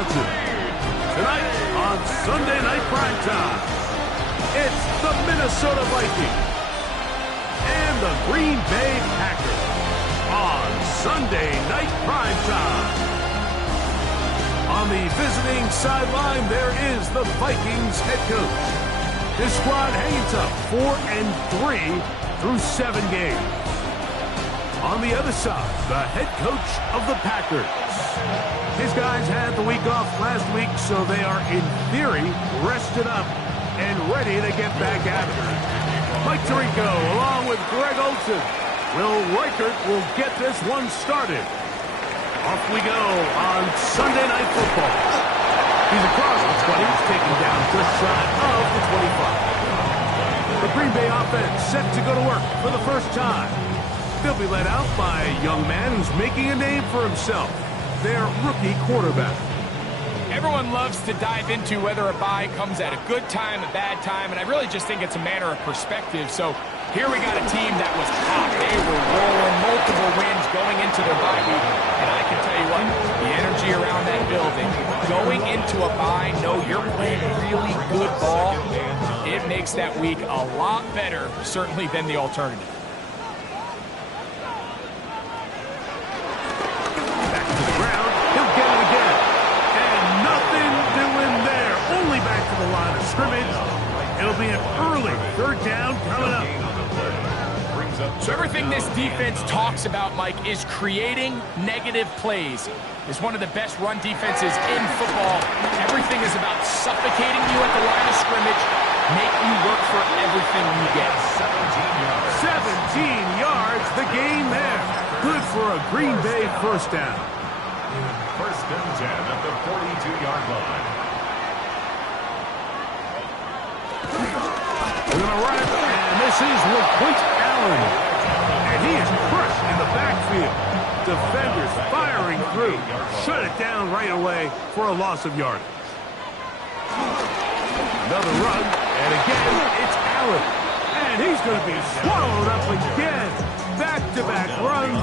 Wisconsin. Tonight on Sunday Night Primetime, it's the Minnesota Vikings and the Green Bay Packers on Sunday Night Primetime. On the visiting sideline, there is the Vikings head coach. His squad hanging tough, 4-3 through 7 games. On the other side, the head coach of the Packers. His guys had the week off last week, so they are, in theory, rested up and ready to get back at it. Mike Tirico, along with Greg Olsen. Will Reichert will get this one started. Off we go on Sunday Night Football. He's across the 20, he's taken down just shy of the 25. The Green Bay offense set to go to work for the first time. They'll be led out by a young man who's making a name for himself, their rookie quarterback. Everyone loves to dive into whether a bye comes at a good time, a bad time, and I really just think it's a matter of perspective. So here we got a team that was hot. They were rolling, multiple wins going into their bye week, and I can tell you what, the energy around that building, going into a bye, know you're playing really good ball, it makes that week a lot better, certainly, than the alternative. It'll be an early third down coming up. So everything this defense talks about, Mike, is creating negative plays. It's one of the best run defenses in football. Everything is about suffocating you at the line of scrimmage, make you work for everything you get. 17 yards, the game there. Good for a Green Bay first down. First and 10 at the 42-yard line. We're going to run it, and this is LaQuint Allen. And he is crushed in the backfield. Defenders firing through. Shut it down right away for a loss of yardage. Another run, and again, it's Allen. And he's going to be swallowed up again. Back-to-back runs,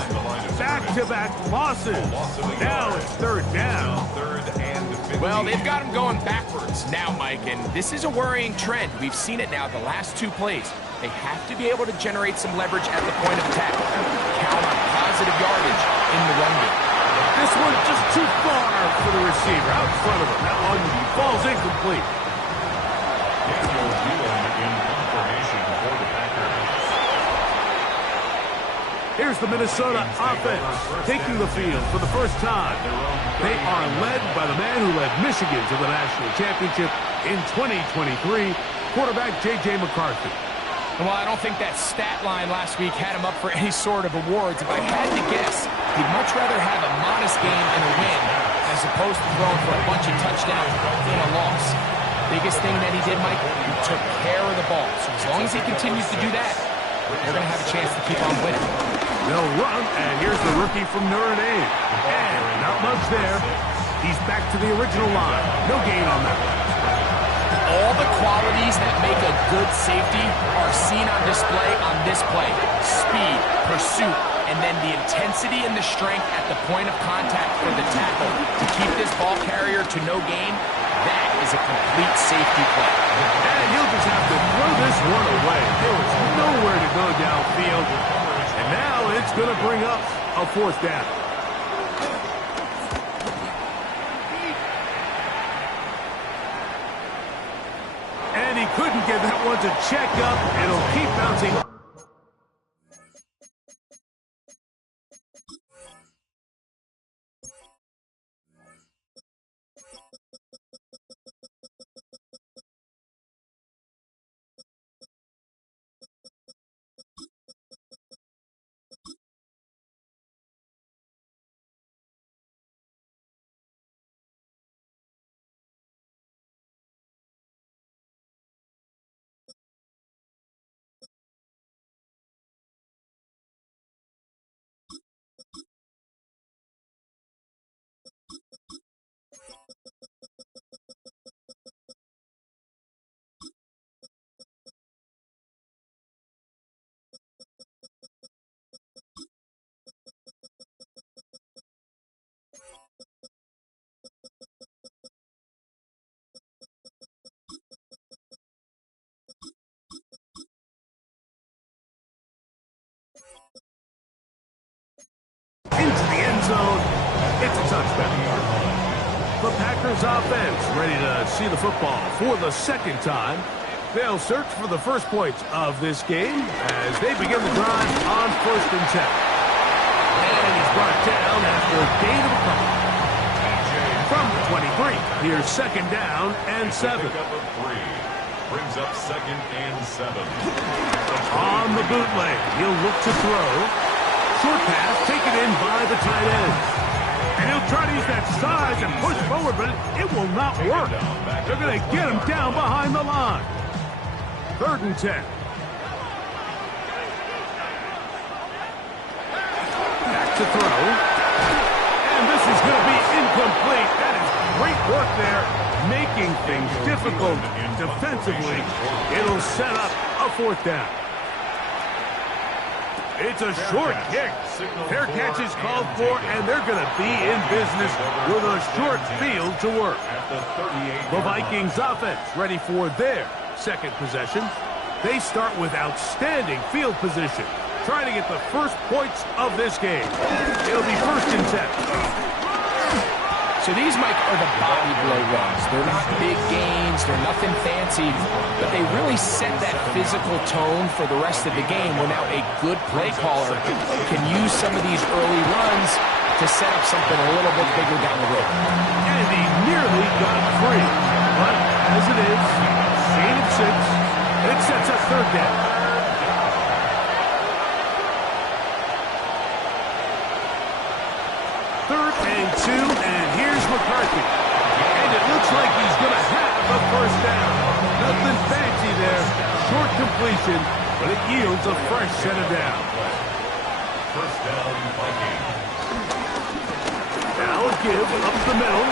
back-to-back losses. Now it's third down. Well, they've got him going backwards now, Mike, and this is a worrying trend. We've seen it now the last two plays. They have to be able to generate some leverage at the point of attack. Count on positive yardage in the run game. This one just too far for the receiver out in front of him. That one falls incomplete. Daniel Whelan in confirmation for the Packers. Here's the Minnesota offense taking the field for the first time. They are led by the man who led Michigan to the national championship in 2023, quarterback J.J. McCarthy. Well, I don't think that stat line last week had him up for any sort of awards. If I had to guess, he'd much rather have a modest game and a win as opposed to throwing for a bunch of touchdowns in a loss. Biggest thing that he did, Mike, he took care of the ball. So as long as he continues to do that, they're going to have a chance to keep on winning. They'll run, and here's the rookie from Notre Dame. And not much there. He's back to the original line. No gain on that. All the qualities that make a good safety are seen on display on this play. Speed, pursuit, and then the intensity and the strength at the point of contact for the tackle to keep this ball carrier to no gain. That is a complete safety play. And he'll just have to throw this one away. There was nowhere to go downfield. And now it's going to bring up a fourth down. And he couldn't get that one to check up. It'll keep bouncing. Packers offense ready to see the football for the second time. They'll search for the first points of this game as they begin the drive on 1st and 10. And he's brought down after a gain of a couple. From the 23, here's 2nd down and 7. Brings up 2nd and 7. On the bootleg, he'll look to throw. Short pass taken in by the tight end. And he'll try to use that size and push forward, but it will not work. They're going to get him down behind the line. 3rd and 10. Back to throw. And this is going to be incomplete. That is great work there, making things difficult defensively. It'll set up a 4th down. It's a short kick. Fair catch is called for, and they're going to be in business with a short field to work. The Vikings offense ready for their 2nd possession. They start with outstanding field position, trying to get the first points of this game. It'll be 1st and 10. So these, Mike, are the body blow runs. They're not big gains, they're nothing fancy, but they really set that physical tone for the rest of the game where now a good play caller can use some of these early runs to set up something a little bit bigger down the road. And he nearly got free, but as it is, gain of 6, it sets up 3rd down. Third and 2, and here's McCarthy. And it looks like he's going to have a 1st down. Nothing fancy there. Short completion, but it yields a fresh set of downs. 1st down, Vikings. Now a give up the middle.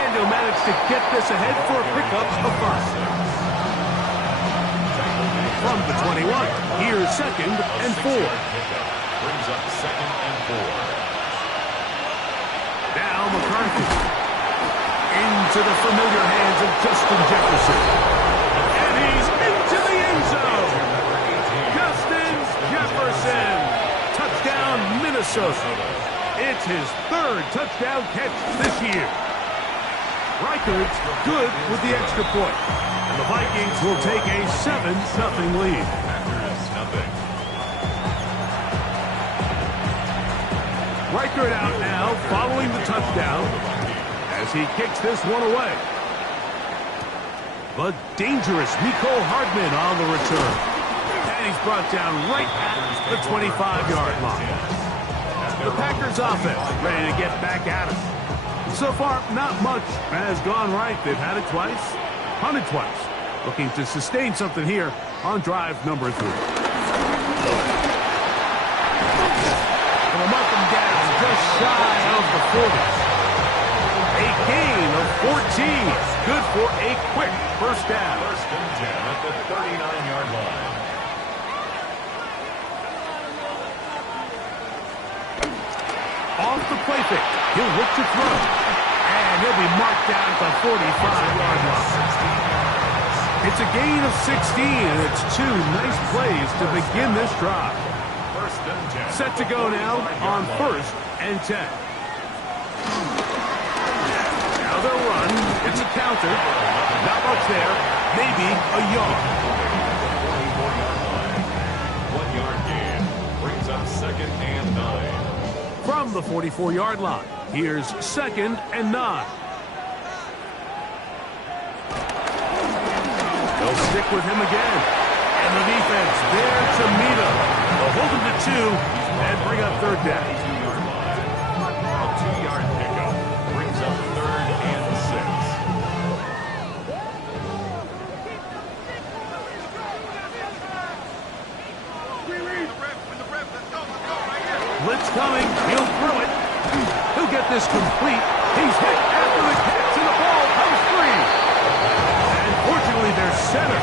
And he'll manage to get this ahead for a pickup of 5. From the 21, here's 2nd and 4. Brings up 2nd and 4. Now McCarthy into the familiar hands of Justin Jefferson. And he's into the end zone. Justin Jefferson. Touchdown, Minnesota. It's his 3rd touchdown catch this year. Reichard's good with the extra point. And the Vikings will take a 7-0 lead. Reichard out now, following the touchdown, as he kicks this one away. But dangerous Mecole Hardman on the return. And he's brought down right at the 25-yard line. The Packers offense ready to get back at it. So far, not much has gone right. They've had it twice, punted twice. Looking to sustain something here on drive number 3. Just shy of the 40. A gain of 14. Good for a quick 1st down. 1st and 10 at the 39-yard line. Off the play fake. He'll look to throw. And he'll be marked down at the 45-yard line. It's a gain of 16, and it's 2 nice plays to begin this drive. Set to go now on 1st and 10. Now they'll run. It's a counter. Not much there. Maybe a yard. 1-yard gain. Brings up 2nd and 9. From the 44-yard line, here's 2nd and 9. They'll stick with him again. And the defense there to meet him. They'll hold him to 2 and bring up 3rd down. A 2-yard pickup brings up 3rd and 6. Blitz coming. He'll throw it. He'll get this complete. He's hit after the catch, and the ball comes free. And fortunately, their center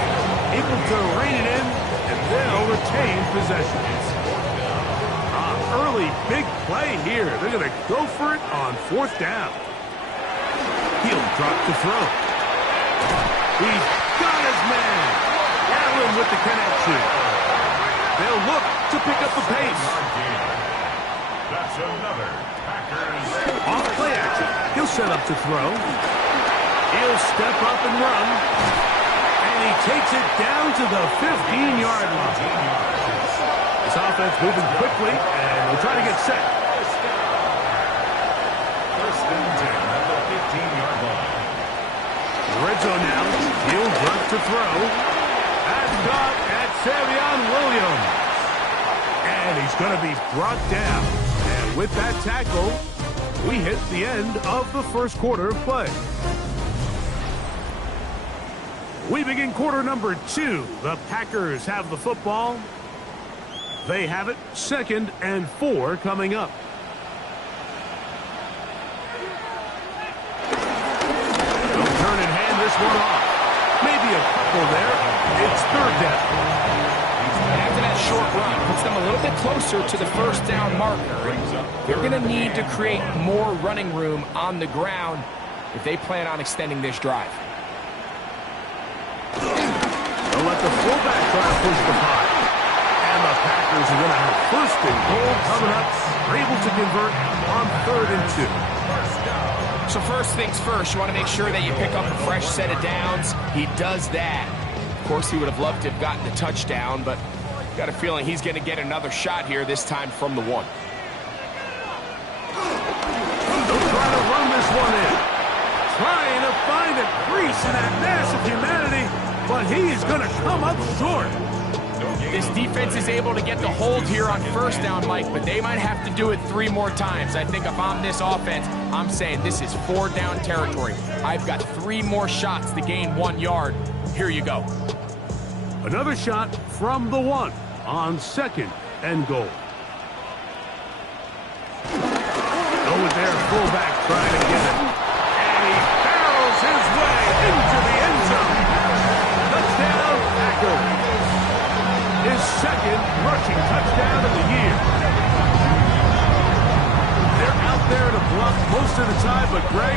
able to rein it in, and they'll retain possession. Early big play here. They're going to go for it on 4th down. He'll drop to throw. He's got his man. Allen with the connection. They'll look to pick up the pace. That's another Packers. Off play action. He'll set up to throw. He'll step up and run. And he takes it down to the 15-yard line. This offense moving quickly, and we'll try to get set. First and 10 at the 15-yard line. Red zone now. He'll drop to throw. That's caught at Savion Williams. And he's going to be brought down. And with that tackle, we hit the end of the first quarter of play. We begin quarter number 2. The Packers have the football. They have it. 2nd and 4 coming up. They'll turn and hand this one off. Maybe a couple there. It's 3rd down. After that short run, puts them a little bit closer to the first down marker. They're going to need to create more running room on the ground if they plan on extending this drive. They'll let the fullback try to push the pile. And the Packers are going to have 1st and goal coming up. They're able to convert on 3rd and 2. So first things first, you want to make sure that you pick up a fresh set of downs. He does that. Of course, he would have loved to have gotten the touchdown, but got a feeling he's going to get another shot here, this time from the 1. They'll try to run this one in. Trying to find a crease in that mass of humanity, but he is going to come up short. This defense is able to get the hold here on 1st down, Mike, but they might have to do it 3 more times. I think if I'm this offense, I'm saying this is 4 down territory. I've got 3 more shots to gain 1 yard. Here you go. Another shot from the 1 on 2nd and goal. Go with their fullback trying to get it. And he barrels his way into the end zone. Touchdown, Packers. His 2nd rushing touchdown of the year. They're out there to block most of the time, but Greg,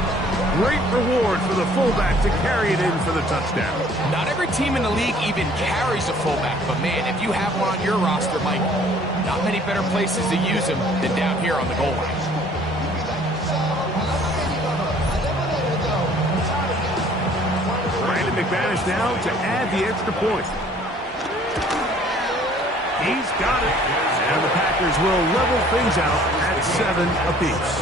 great reward for the fullback to carry it in for the touchdown. Not every team in the league even carries a fullback, but man, if you have one on your roster, Mike, not many better places to use him than down here on the goal line. Brandon McManus now to add the extra point. He's got it. And the Packers will level things out at 7 apiece.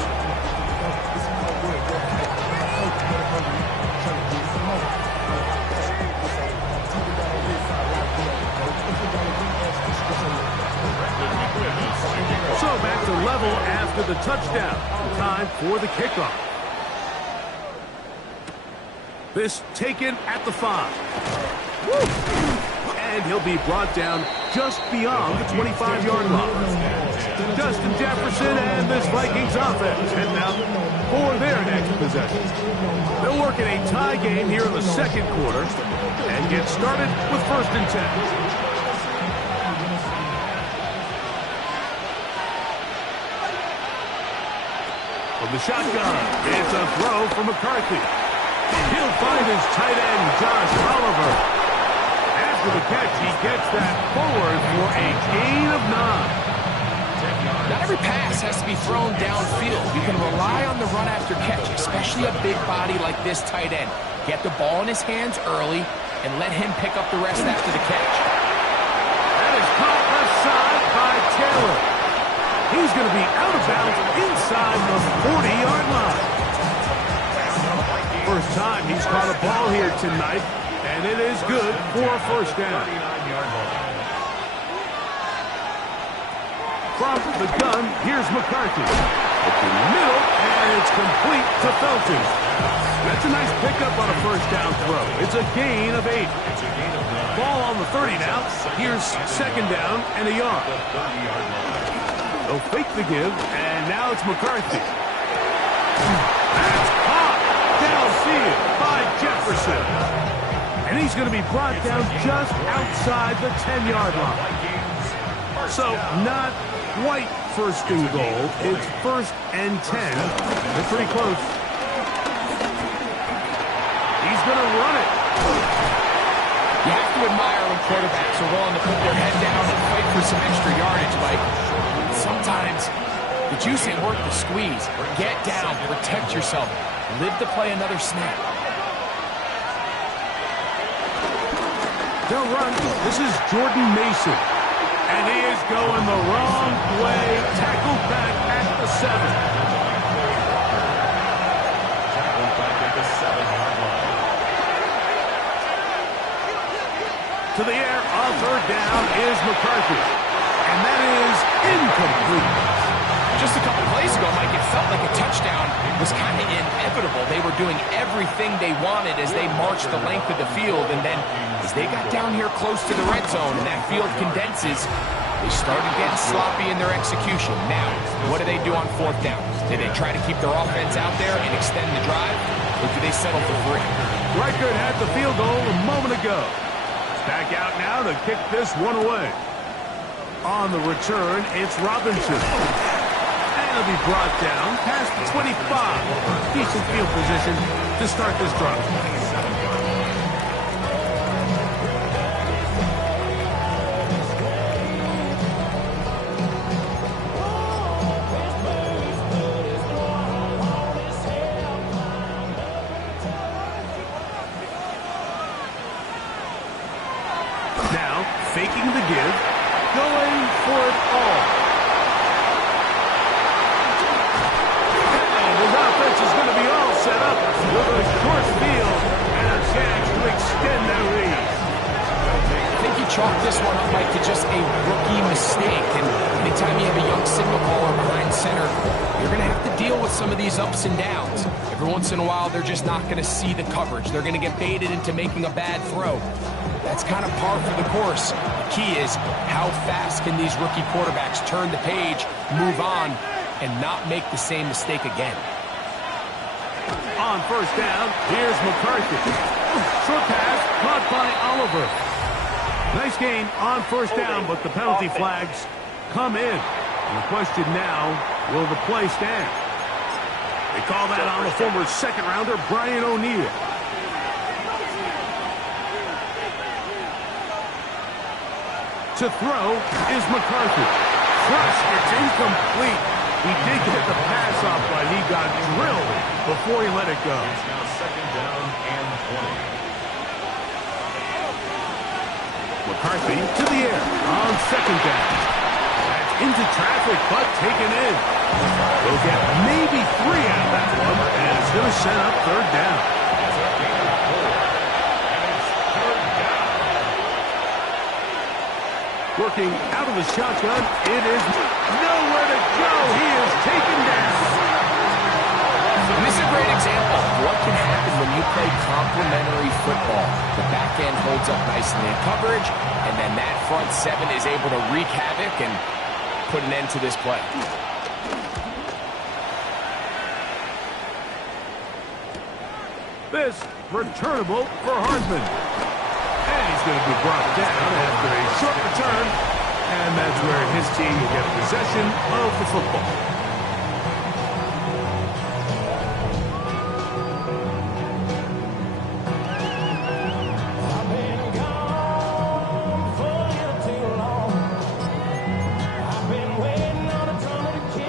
So back to level after the touchdown. Time for the kickoff. This taken at the 5. Woo! And he'll be brought down just beyond the 25-yard line. Justin Jefferson and this Vikings offense heading out for their next possession. They'll work in a tie game here in the 2nd quarter and get started with 1st and 10. From the shotgun, it's a throw for McCarthy. He'll find his tight end, Josh Oliver. After the catch, he gets that forward for a gain of 9. Not every pass has to be thrown downfield. You can rely on the run after catch, especially a big body like this tight end. Get the ball in his hands early and let him pick up the rest after the catch. That is caught left side by Taylor. He's going to be out of bounds inside the 40-yard line. First time he's caught a ball here tonight, and it is good for a 1st down. From the gun, here's McCarthy. Open middle, and it's complete to Felton. That's a nice pickup on a 1st down throw. It's a gain of 8. Ball on the 30 now. Here's 2nd down and a yard. They'll fake the give, and now it's McCarthy. That's caught downfield by Jefferson. And he's going to be brought down just outside the 10-yard line. So not quite 1st and goal. It's 1st and 10. They're pretty close. He's going to run it. You have to admire when quarterbacks are willing to put their head down and fight for some extra yardage, Mike. Sometimes The juice ain't worth the squeeze. Get down, protect yourself. Live to play another snap. They'll run. This is Jordan Mason. And he is going the wrong way. Tackled back at the 7. Tackled back at the 7-yard line. To the air on third down is McCarthy. And that is incomplete. Just a couple plays ago, Mike, it felt like a touchdown was kind of inevitable. They were doing everything they wanted as they marched the length of the field. And then as they got down here close to the red zone and that field condenses, they started getting sloppy in their execution. Now, what do they do on fourth down? Do they try to keep their offense out there and extend the drive? Or do they settle for 3? Reichert had the field goal a moment ago. Back out now to kick this one away. On the return, it's Robinson. He'll be brought down past the 25. Decent field position to start this drive. Now, faking the give, going for it all. Is going to be all set up with a short field and a chance to extend their lead. I think you chalk this one up, Mike, to just a rookie mistake. And anytime you have a young signal caller behind center, you're going to have to deal with some of these ups and downs. Every once in a while, they're just not going to see the coverage. They're going to get baited into making a bad throw. That's kind of par for the course. The key is how fast can these rookie quarterbacks turn the page, move on, and not make the same mistake again. On first down, here's McCarthy. Short pass, caught by Oliver. Nice gain on first down, but the penalty flags come in. And the question now, will the play stand? They call that on the former second-rounder, Brian O'Neill. To throw is McCarthy. Crush, it's incomplete. He did get the pass off, but he got drilled before he let it go. It's now second down and 20. McCarthy to the air on second down. That's into traffic, but taken in. They'll get maybe 3 out of that one, and it's going to set up third down. Working out of the shotgun, it is nowhere to go. He is taken down. And this is a great example of what can happen when you play complementary football. The back end holds up nicely in coverage, and then that front 7 is able to wreak havoc and put an end to this play. This returnable for Hardman. And he's going to be brought down after a short return. And that's where his team will get possession of the football.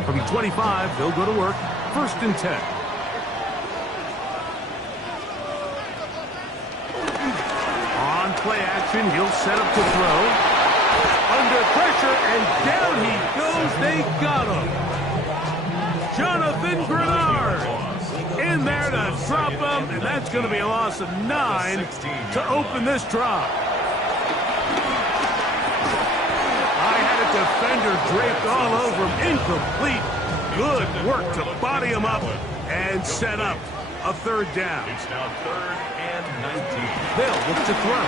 From 25, they'll go to work. 1st and 10. Play action, he'll set up to throw. Under pressure, and down he goes. They got him. Jonathan Grenard in there to drop him, and that's going to be a loss of 9 to open this drive. I had a defender draped all over him. Incomplete. Good work to body him up and set up a third down. It's now 3rd and 19. They'll look to throw.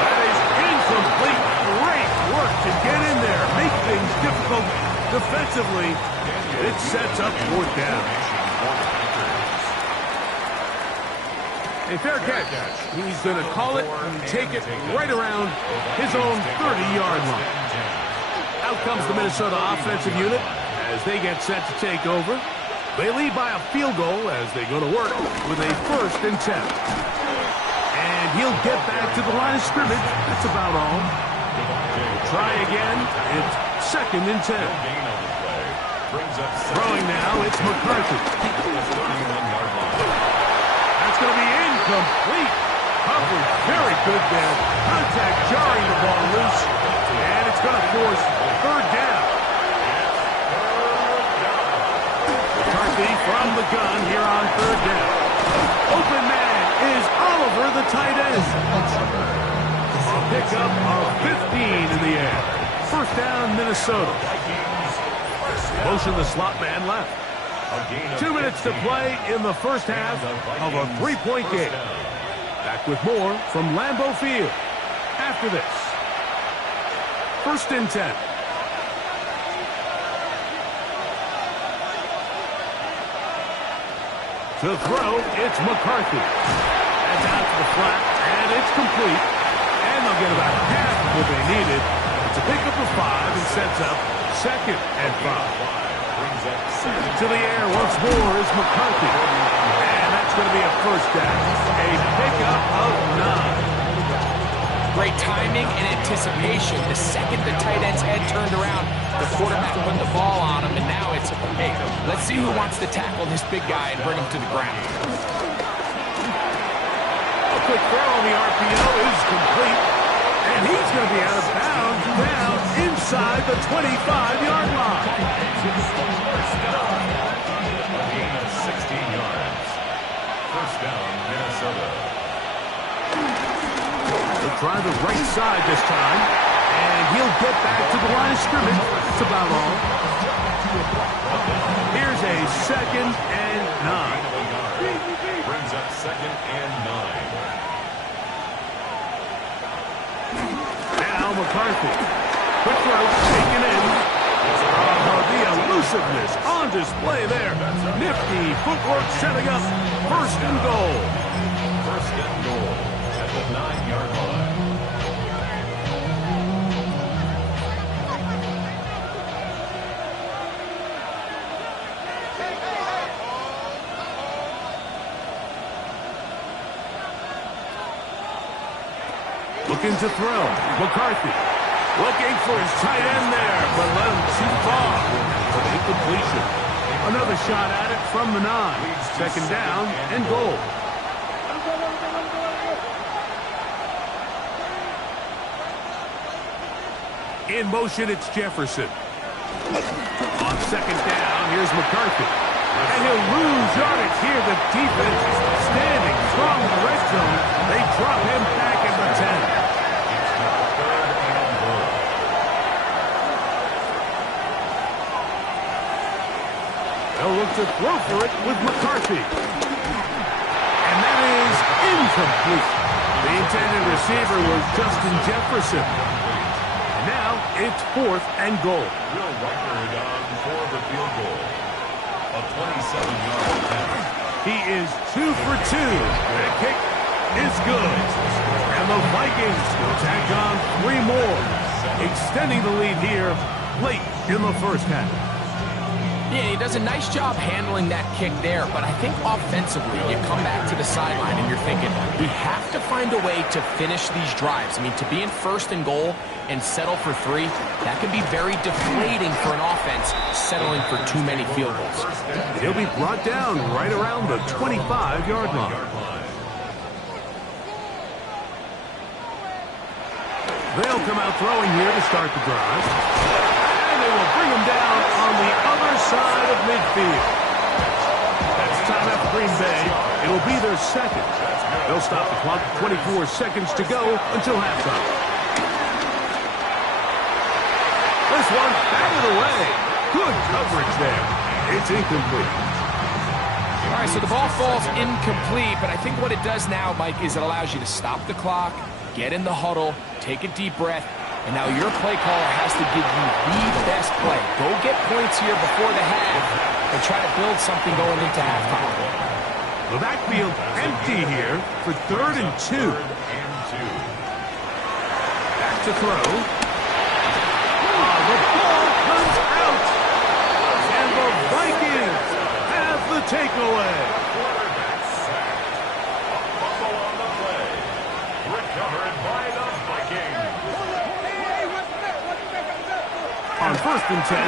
That is incomplete. Great work to get in there. Make things difficult defensively. It sets up 4th down. A fair catch. He's going to call it and take it right around his own 30-yard line. Out comes the Minnesota offensive unit as they get set to take over. They lead by a field goal as they go to work with a 1st and 10. And he'll get back to the line of scrimmage. That's about all. Try again. It's 2nd and 10. Gain on the play. Brings up Throwing now, it's McCarthy. That's going to be incomplete. Coverage very good there. Contact jarring the ball loose. And it's going to force 3rd down. McCarthy from the gun here on 3rd down. Open man is Oliver, the tight end. A pickup of 15 in the air. 1st down, Minnesota. Motion the slot man left. 2 minutes to play in the 1st half of a 3-point game. Back with more from Lambeau Field after this. 1st and 10. To throw, it's McCarthy. That's out to the flat, and it's complete. And they'll get about half of what they needed. It's a pickup of 5 and sets up 2nd and 5. To the air once more is McCarthy. And that's going to be a 1st down. A pickup of 9. Great timing and anticipation. The second the tight end's head turned around, the quarterback put the ball on him, and now it's, hey, let's see who wants to tackle this big guy and bring him to the ground. A quick throw on the RPO is complete. And he's going to be out of bounds down inside the 25-yard line. A gain of 16 yards. 1st down, Minnesota. They'll try the right side this time. And he'll get back to the line of scrimmage. That's about all. Here's a 2nd and 9. Brings up 2nd and 9. Now McCarthy. Quick throw, taken in. Oh, the elusiveness on display there. Nifty footwork setting up 1st and goal. 1st and goal at the 9-yard line. Looking to throw. McCarthy. Looking for his tight end there, but let him too far for the incompletion. Another shot at it from the 9. 2nd down and goal. In motion, it's Jefferson. On 2nd down, here's McCarthy. And he'll lose yardage here. The defense standing strong in the red zone. They drop him back in the 10. They'll look to throw for it with McCarthy. And that is incomplete. The intended receiver was Justin Jefferson. And now it's 4th and goal. Will Record on for the field goal. A 27-yard attempt. He is 2 for 2. That kick is good. And the Vikings will tack on 3 more, extending the lead here late in the 1st half. Yeah, he does a nice job handling that kick there, but I think offensively, you come back to the sideline and you're thinking, we have to find a way to finish these drives. I mean, to be in 1st and goal and settle for 3, that can be very deflating for an offense settling for too many field goals. He'll be brought down right around the 25-yard line. They'll come out throwing here to start the drive. And they will bring him down on the other side of midfield. That's timeout for Green Bay. It will be their 2nd. They'll stop the clock with 24 seconds to go until halftime. This one batted away. Good coverage there. It's incomplete. All right, so the ball falls incomplete, but I think what it does now, Mike, is it allows you to stop the clock, get in the huddle, take a deep breath, and now your play caller has to give you the best play. Go get points here before the half and try to build something going into halftime. The backfield empty here for 3rd and 2. Back to throw. The ball comes out. And the Vikings have the takeaway. Quarterback sack. A fumble on the play. Recovered by the Vikings. On first and 10,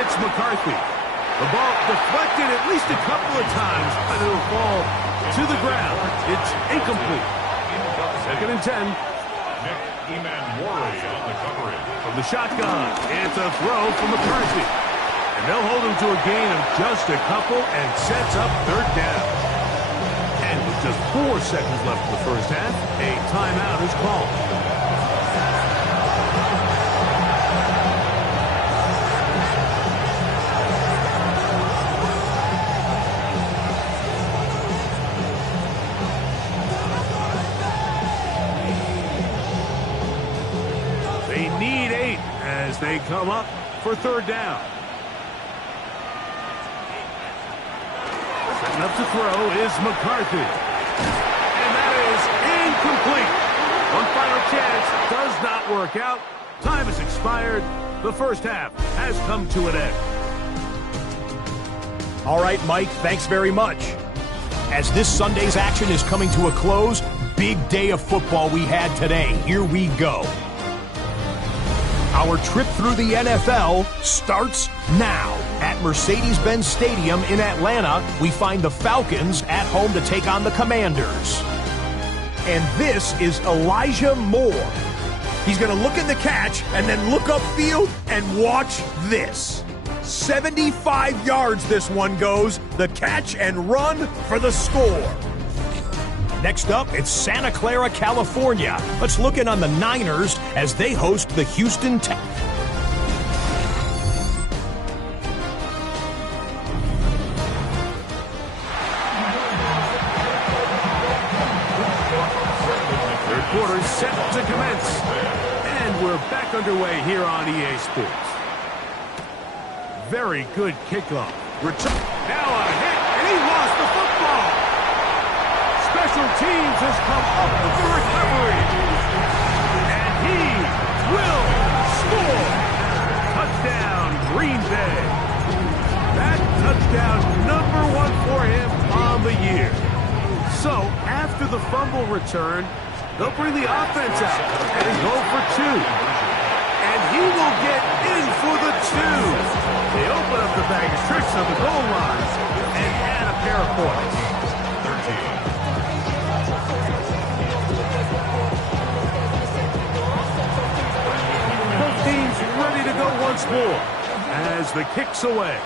it's McCarthy. The ball deflected at least a couple of times, and it'll fall to the ground. It's incomplete. Second and 10. Nick Emanwari on the coverage. From the shotgun, it's a throw from McCarthy. And they'll hold him to a gain of just a couple and sets up third down. And with just 4 seconds left in the first half, a timeout is called. They need 8 as they come up for third down. Setting up to throw is McCarthy. And that is incomplete. One final chance does not work out. Time has expired. The first half has come to an end. All right, Mike, thanks very much. As this Sunday's action is coming to a close, big day of football we had today. Here we go. Our trip through the NFL starts now. At Mercedes-Benz Stadium in Atlanta, we find the Falcons at home to take on the Commanders. And this is Elijah Moore. He's going to look at the catch and then look upfield and watch this. 75 yards this one goes. The catch and run for the score. Next up, it's Santa Clara, California. Let's look in on the Niners as they host the Houston Texans. Third quarter set to commence. And we're back underway here on EA Sports. Very good kickoff. Return. Now a hit, and he lost the football. Special teams has come up with the recovery. And he will score. Touchdown, Green Bay. That touchdown #1 for him on the year. So, after the fumble return, they'll bring the offense out and go for 2. And he will get in for the 2. They open up the bag of tricks on the goal line and add a pair of points. 13. Both teams ready to go once more as the kick's away.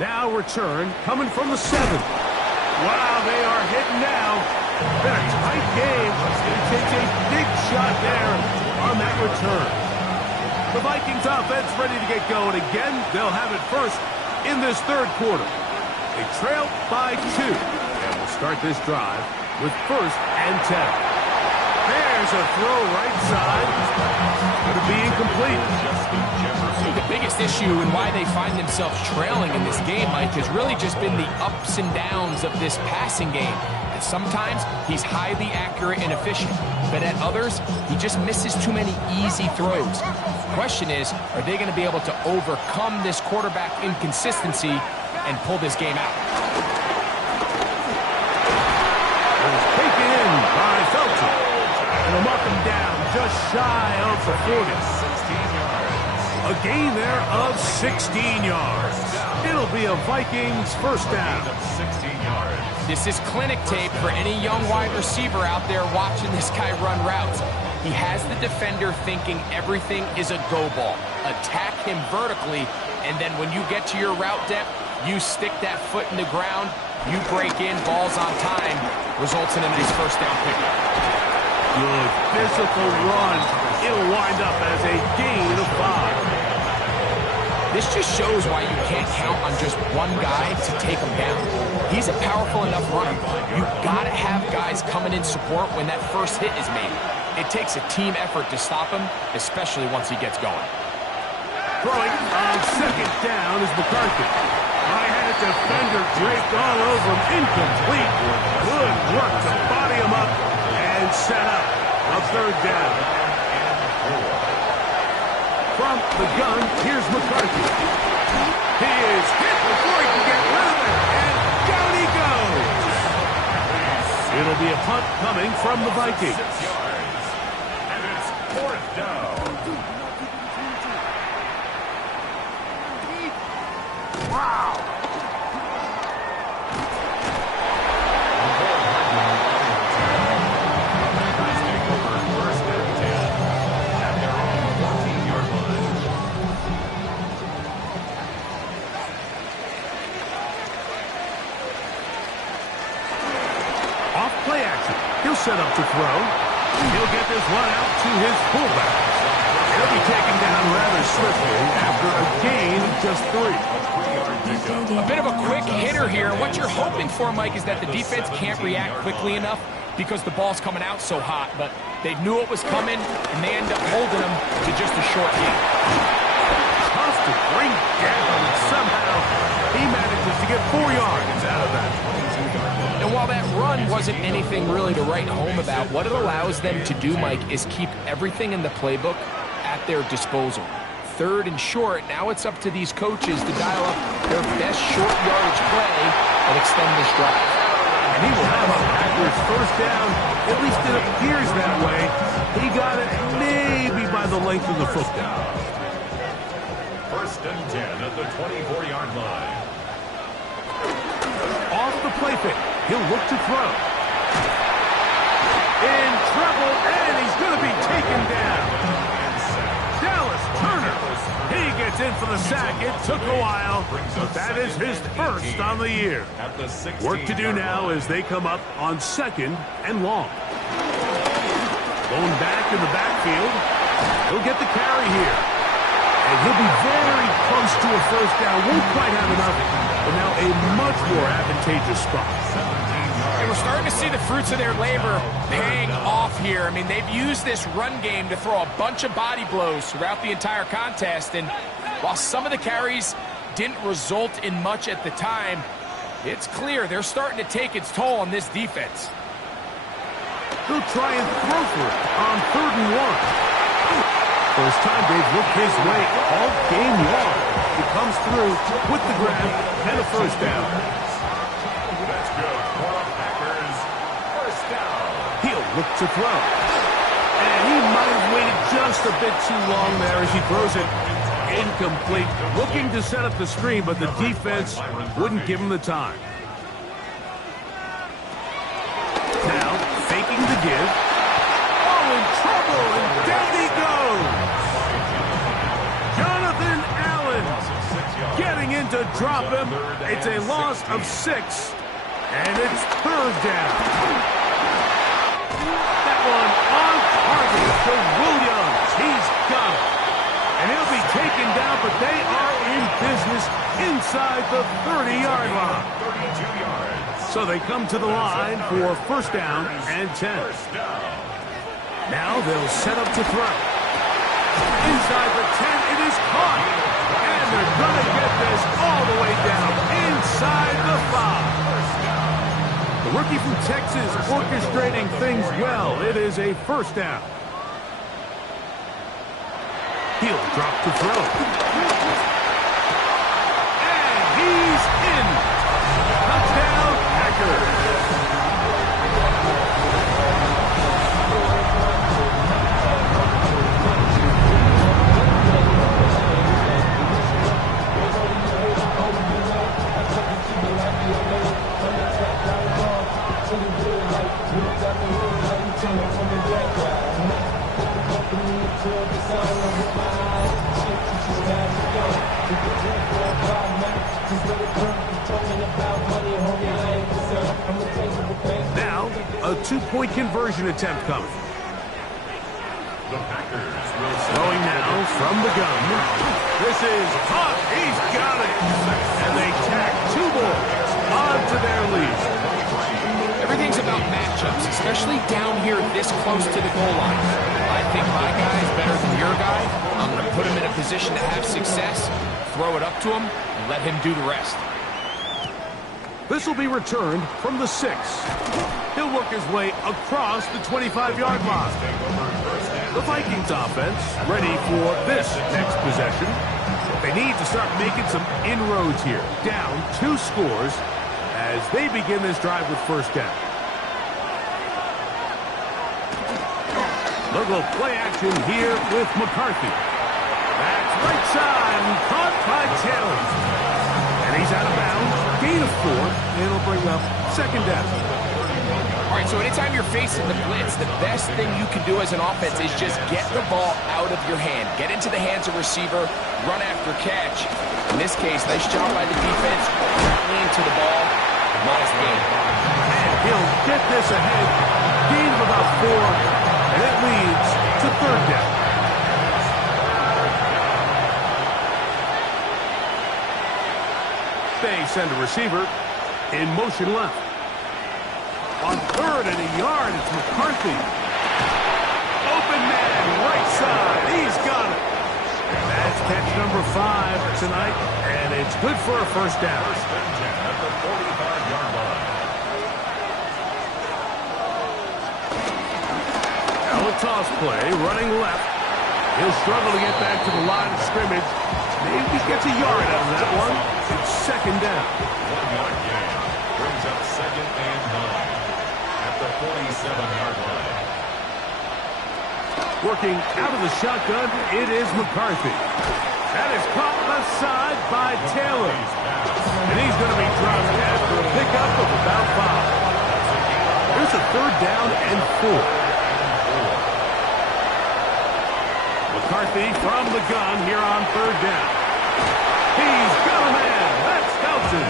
Now return coming from the 7. Wow, they are hitting now. Been a tight game. He takes a big shot there on that return. The Vikings offense ready to get going again. They'll have it first in this third quarter. They trail by 2. And will start this drive with first and 10. There's a throw right side. Going to be incomplete. The biggest issue and why they find themselves trailing in this game, Mike, has really just been the ups and downs of this passing game. And sometimes he's highly accurate and efficient, but at others, he just misses too many easy throws. The question is, are they going to be able to overcome this quarterback inconsistency and pull this game out? Taken in by Felton. And they'll mark him down just shy of the 40. A gain there of 16 yards. It'll be a Vikings first down. 16 yards. This is clinic tape for any young wide receiver out there watching this guy run routes. He has the defender thinking everything is a go ball. Attack him vertically, and then when you get to your route depth, you stick that foot in the ground, you break in, balls on time, results in a nice first down pickup. Good physical run. It'll wind up as a gain of 5. This just shows why you can't count on just one guy to take him down. He's a powerful enough runner. You've got to have guys coming in support when that first hit is made. It takes a team effort to stop him, especially once he gets going. Throwing on second down is McCarthy. I had a defender draped all over him. Incomplete. Good work to body him up and set up a third down. From the gun, here's McCarthy. He is hit before he can get rid of it, and down he goes. It'll be a punt coming from the Vikings. 6 yards. And it's 4th down. set up to throw. He'll get this one out to his fullback. He'll be taken down rather swiftly after a gain of just 3. A bit of a quick hitter here. What you're hoping for, Mike, is that the defense can't react quickly enough because the ball's coming out so hot. But they knew it was coming, and they end up holding them to just a short gain. Tough to bring down, and somehow he manages to get 4 yards out of that. And while that run wasn't anything really to write home about, what it allows them to do, Mike, is keep everything in the playbook at their disposal. 3rd and short, now it's up to these coaches to dial up their best short yardage play and extend this drive. And he will have a Packers first down. At least it appears that way. He got it maybe by the length of the football. 1st and 10 at the 24-yard line. Off the play fake. He'll look to throw. In trouble, and he's going to be taken down. Dallas Turner. He gets in for the sack. It took a while, but that is his first on the year. Work to do now as they come up on 2nd and long. Going back in the backfield. He'll get the carry here. And he'll be very close to a first down. Won't quite have enough, but now a much more advantageous spot. And we're starting to see the fruits of their labor paying off here. I mean, they've used this run game to throw a bunch of body blows throughout the entire contest. And while some of the carries didn't result in much at the time, it's clear they're starting to take its toll on this defense. He'll try and throw for it on 3rd and 1. First time they've looked his way all game long. He comes through with the grab and a first down. That's good for the Packers. First down. He'll look to throw. And he might have waited just a bit too long there as he throws it incomplete. Looking to set up the screen, but the defense wouldn't give him the time. Now, faking the give. Oh, in trouble, and down he goes. Jonathan Allen getting in to drop him. It's a loss of 6, and it's 3rd down. That one on target to Williams. He's got it. And he'll be taken down, but they are in business inside the 30-yard line. 32 yards. So they come to the line for first down and 10. Now they'll set up to throw. Inside the 10, it is caught. And they're going to get this all the way down inside the 5. The rookie from Texas orchestrating things well. It is a first down. He'll drop to throw. And he's in. Touchdown, Packers. Now, a 2-point conversion attempt coming. The Packers will Throwing now from the gun. This is hot. He's got it. And they tack 2 more onto their lead. Everything's about matchups, especially down here this close to the goal line. I think my guy is better than your guy. I'm going to put him in a position to have success, throw it up to him, and let him do the rest. This will be returned from the 6. He'll work his way across the 25-yard line. The Vikings offense ready for this next possession. They need to start making some inroads here. Down 2 scores as they begin this drive with first down. They'll go play action here with McCarthy. That's right side, caught by Taylor. And he's out of bounds. Gain of 4, and it'll bring up second down. All right, so anytime you're facing the blitz, the best thing you can do as an offense is just get the ball out of your hand. Get into the hands of receiver, run after catch. In this case, nice job by the defense, rallying to the ball. Nice game. And he'll get this ahead. gain of about 4, and it leads to third down. They send a receiver in motion left. On 3rd and a yard, it's McCarthy. Open man, right side. He's got it. That's catch number 5 tonight, and it's good for a first down. First and 10 at the 45-yard line. Now a toss play, running left. He'll struggle to get back to the line of scrimmage. Maybe he gets a yard out of that one. It's second down. 1-yard gain. Brings up 2nd and 9 at the 47-yard line. Working out of the shotgun, it is McCarthy. That is caught aside by Taylor. And he's going to be dropped after a pickup of about 5. Here's a 3rd down and 4. McCarthy from the gun here on 3rd down. He's got a man. That's Felton.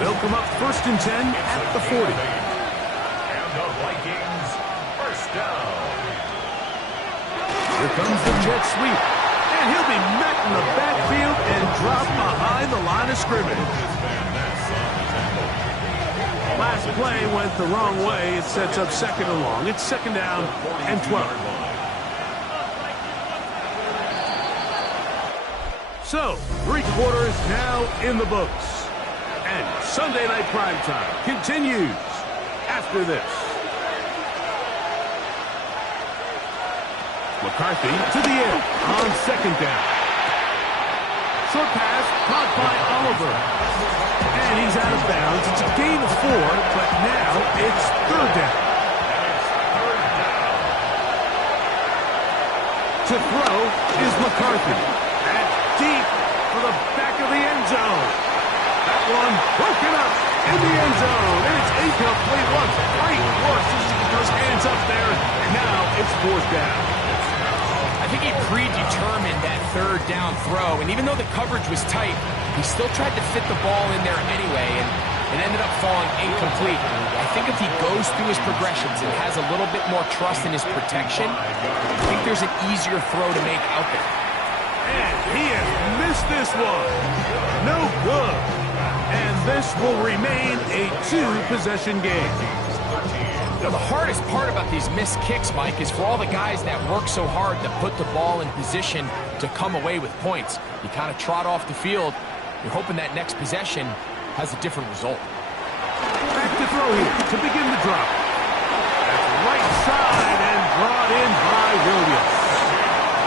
They'll come up 1st and 10 at the 40. And the Vikings, first down. Here comes the jet sweep. And he'll be met in the backfield and dropped behind the line of scrimmage. Last play went the wrong way. It sets up 2nd and long. It's 2nd down and 12. So, 3 quarters now in the books. And Sunday Night Primetime continues after this. McCarthy to the end on 2nd down. Short pass caught by Oliver. And he's out of bounds. It's a gain of 4, but now it's 3rd down. To throw is McCarthy. Deep for the back of the end zone. That one broken up in the end zone. And it's incomplete. What great work. Just keep those hands up there. And now it's 4th down. I think he predetermined that 3rd down throw. And even though the coverage was tight, he still tried to fit the ball in there anyway. And it ended up falling incomplete. I think if he goes through his progressions and has a little bit more trust in his protection, I think there's an easier throw to make out there. And he has missed this one. No good. And this will remain a 2-possession game. You know, the hardest part about these missed kicks, Mike, is for all the guys that work so hard to put the ball in position to come away with points. You kind of trot off the field. You're hoping that next possession has a different result. Back to throw here to begin the drop. That's right side and brought in by Williams.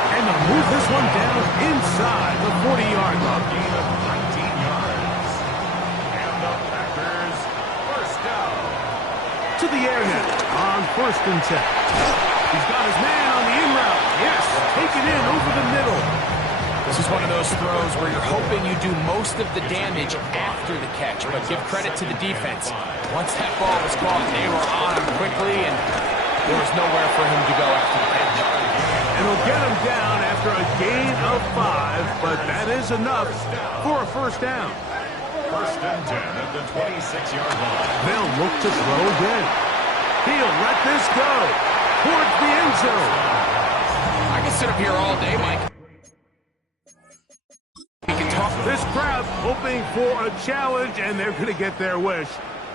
And to move this one down inside the 40-yard line. Gain of 19 yards. And the Packers, first down. To the air now on 1st and 10. He's got his man on the in route. Yes, take it in over the middle. This is one of those throws where you're hoping you do most of the damage after the catch, but give credit to the defense. Once that ball was caught, they were on him quickly, and there was nowhere for him to go after the catch. And he'll get him down after a gain of 5, but that is enough for a first down. 1st and 10 at the 26-yard line. They'll look to throw again. He'll let this go towards the end zone. I can sit up here all day, Mike. We can talk. This crowd hoping for a challenge, and they're going to get their wish.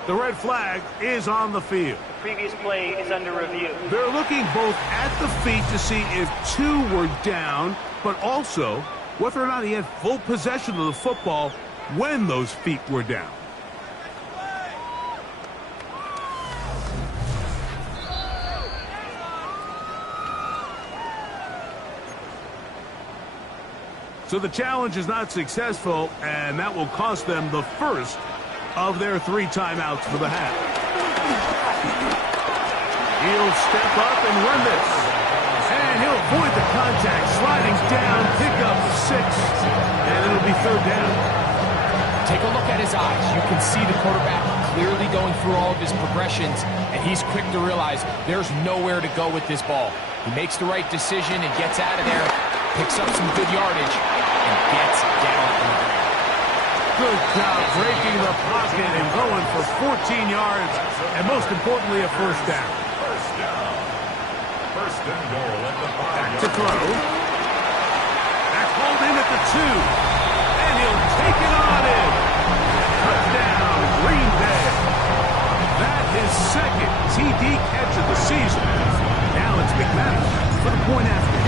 The red flag is on the field. Previous play is under review. They're looking both at the feet to see if 2 were down, but also whether or not he had full possession of the football when those feet were down. So the challenge is not successful, and that will cost them the first of their 3 timeouts for the half. He'll step up and run this. And he'll avoid the contact, sliding down, pick up 6, and it'll be 3rd down. Take a look at his eyes. You can see the quarterback clearly going through all of his progressions, and he's quick to realize there's nowhere to go with this ball. He makes the right decision and gets out of there, picks up some good yardage, and gets down on the ground. Good job breaking the pocket and going for 14 yards, and most importantly, a first down. First down. First and goal at the 5-yard line. To throw. That's hauled in at the 2. And he'll take it on in. Touchdown, Green Bay. That is second TD catch of the season. Now it's McManus for the point after.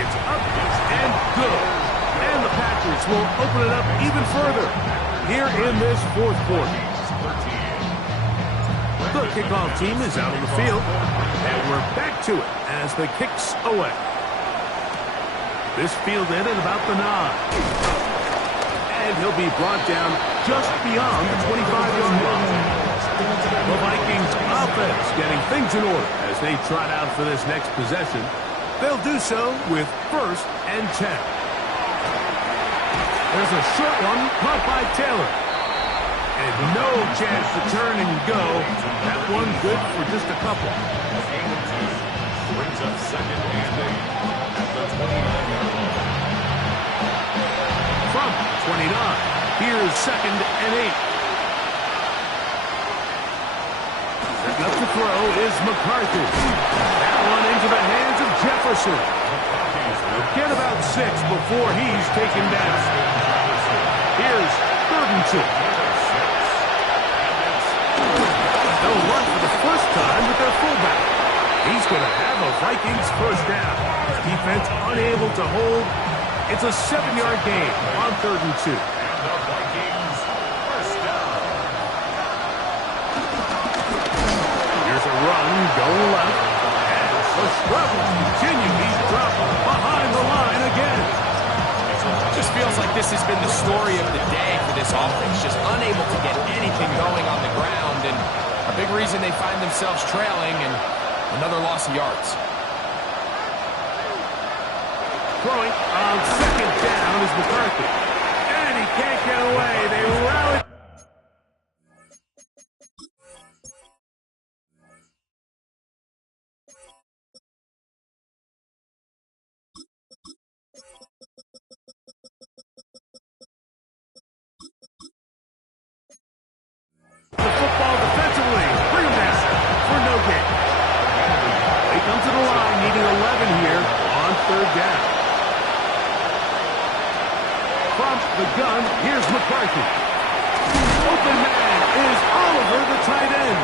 It's up and good. And the Packers will open it up even further here in this fourth quarter. The kickoff team is out on the field, and we're back to it as the kicks away. This fielded at about the 9. And he'll be brought down just beyond the 25-yard line. The Vikings offense getting things in order as they trot out for this next possession. They'll do so with 1st and 10. There's a short one caught by Taylor. And no chance to turn and go. That one good for just a couple. Brings up second and 8 at the 29-yard line. From 29, here's 2nd and 8. Setting up to throw is McCarthy. That one into the hands of Jefferson. He'll get about 6 before he's taken down. Here's 3rd and 2. They'll run for the first time with their fullback. He's going to have a Vikings first down. Defense unable to hold. It's a 7-yard gain on 3rd and 2. And the Vikings first down. Here's a run going left. And the struggles continue. He's dropped behind the line again. It just feels like this has been the story of the day for this offense. Just unable to get anything going on the ground. And a big reason they find themselves trailing and another loss of yards. Throwing on 2nd down is McCarthy. And he can't get away. They rally. The football defensively. Bring him down for no gain. They come to the line needing 11 here on 3rd down. From the gun, here's McCarthy. Open man is Oliver, the tight end.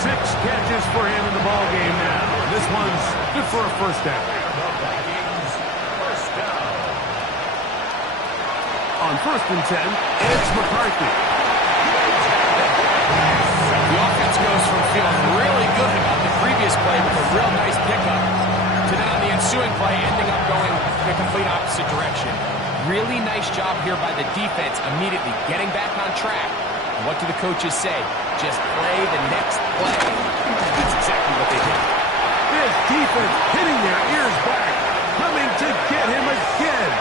6 catches for him in the ballgame now. This one's good for a first down. The Vikings first down. On 1st and 10, it's McCarthy. The offense goes from feeling really good about the previous play with a real nice pickup to then on the ensuing play ending up going the complete opposite direction. Really nice job here by the defense immediately getting back on track. And what do the coaches say? Just play the next play. That's exactly what they did. This defense hitting their ears back, coming to get him again.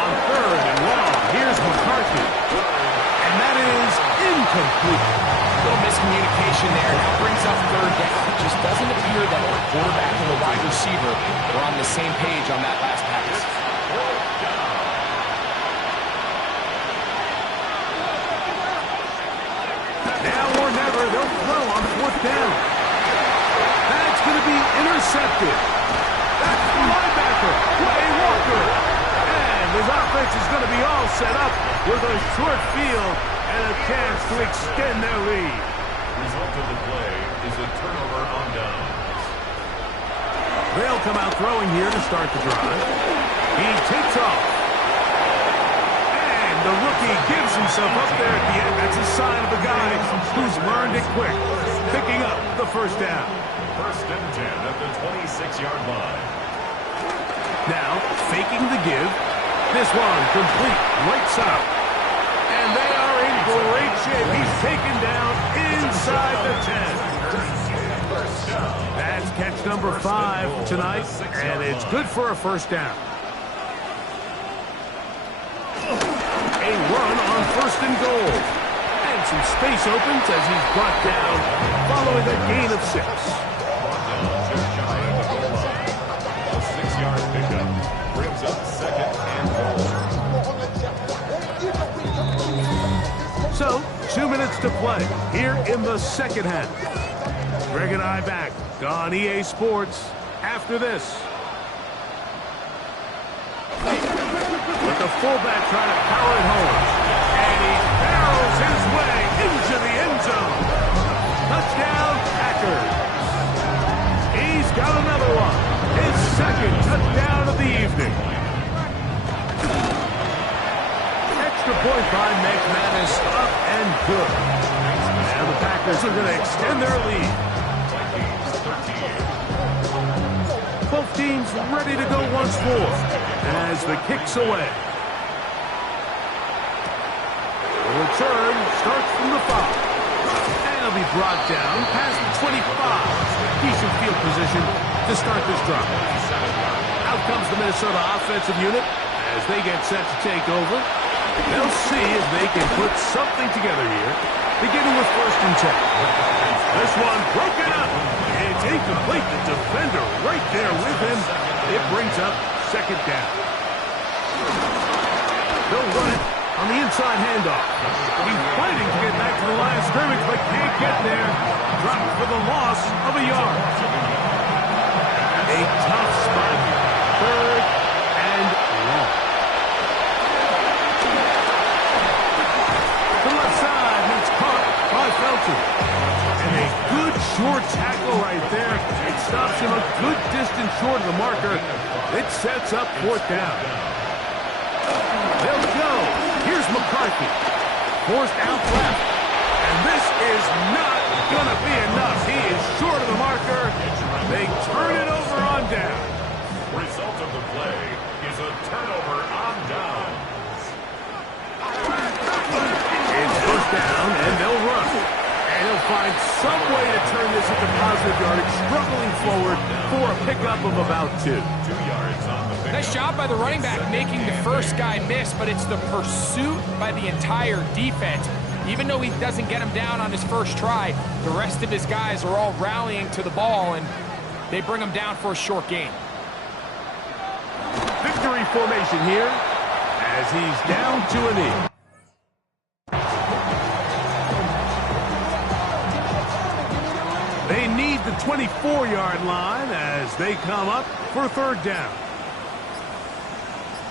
On 3rd and long, here's McCarthy. And that is incomplete. Little miscommunication there. Now brings up 3rd down. It just doesn't appear that the quarterback and the wide receiver were on the same page on that last pass. Now or never, they'll throw on 4th down. That's going to be intercepted. That's the linebacker, Quay Walker. And his offense is going to be all set up with a short field and a chance to extend their lead. The result of the play is a turnover on downs. They'll come out throwing here to start the drive. He takes off. And the rookie gives himself up there at the end. That's a sign of a guy who's learned it quick. Picking up the first down. 1st and 10 at the 26-yard line. Now, faking the give. This one complete right side. And they are in great shape. He's taken down inside the 10. That's catch number 5 tonight, and it's good for a first down. A run on 1st and goal. And some space opens as he's brought down following a gain of 6. to play here in the second half. Greg and I back on EA Sports after this. But the fullback trying to power it home. And he barrels his way into the end zone. Touchdown, Packers. He's got another one. His second touchdown of the evening. Extra point by McManus, up and good. And the Packers are going to extend their lead. Both teams ready to go once more as the kick's away. The return starts from the 5. And he'll be brought down past the 25. Decent field position to start this drive. Out comes the Minnesota offensive unit as they get set to take over. They'll see if they can put something together here, beginning with 1st and 10. This one broken up. It's incomplete. The defender right there with him. It brings up 2nd down. They'll run it on the inside handoff. He's fighting to get back to the line of scrimmage, but can't get there. Dropped for the loss of a yard. A tough spot. 3rd and long. To the left side, and it's caught by Felton. And a good short tackle right there. It stops him a good distance short of the marker. It sets up 4th down. They'll go. Here's McCarthy. Forced out left. And this is not going to be enough. He is short of the marker. They turn it over on down. Result of the play is a turnover on downs. It's 1st down, and they'll run. And he'll find some way to turn this into positive yardage, struggling forward for a pickup of about 2. 2 yards on the pickup. Nice job by the running back making the first guy miss, but it's the pursuit by the entire defense. Even though he doesn't get him down on his first try, the rest of his guys are all rallying to the ball, and they bring him down for a short gain. Victory formation here as he's down to a knee. They need the 24-yard line as they come up for 3rd down.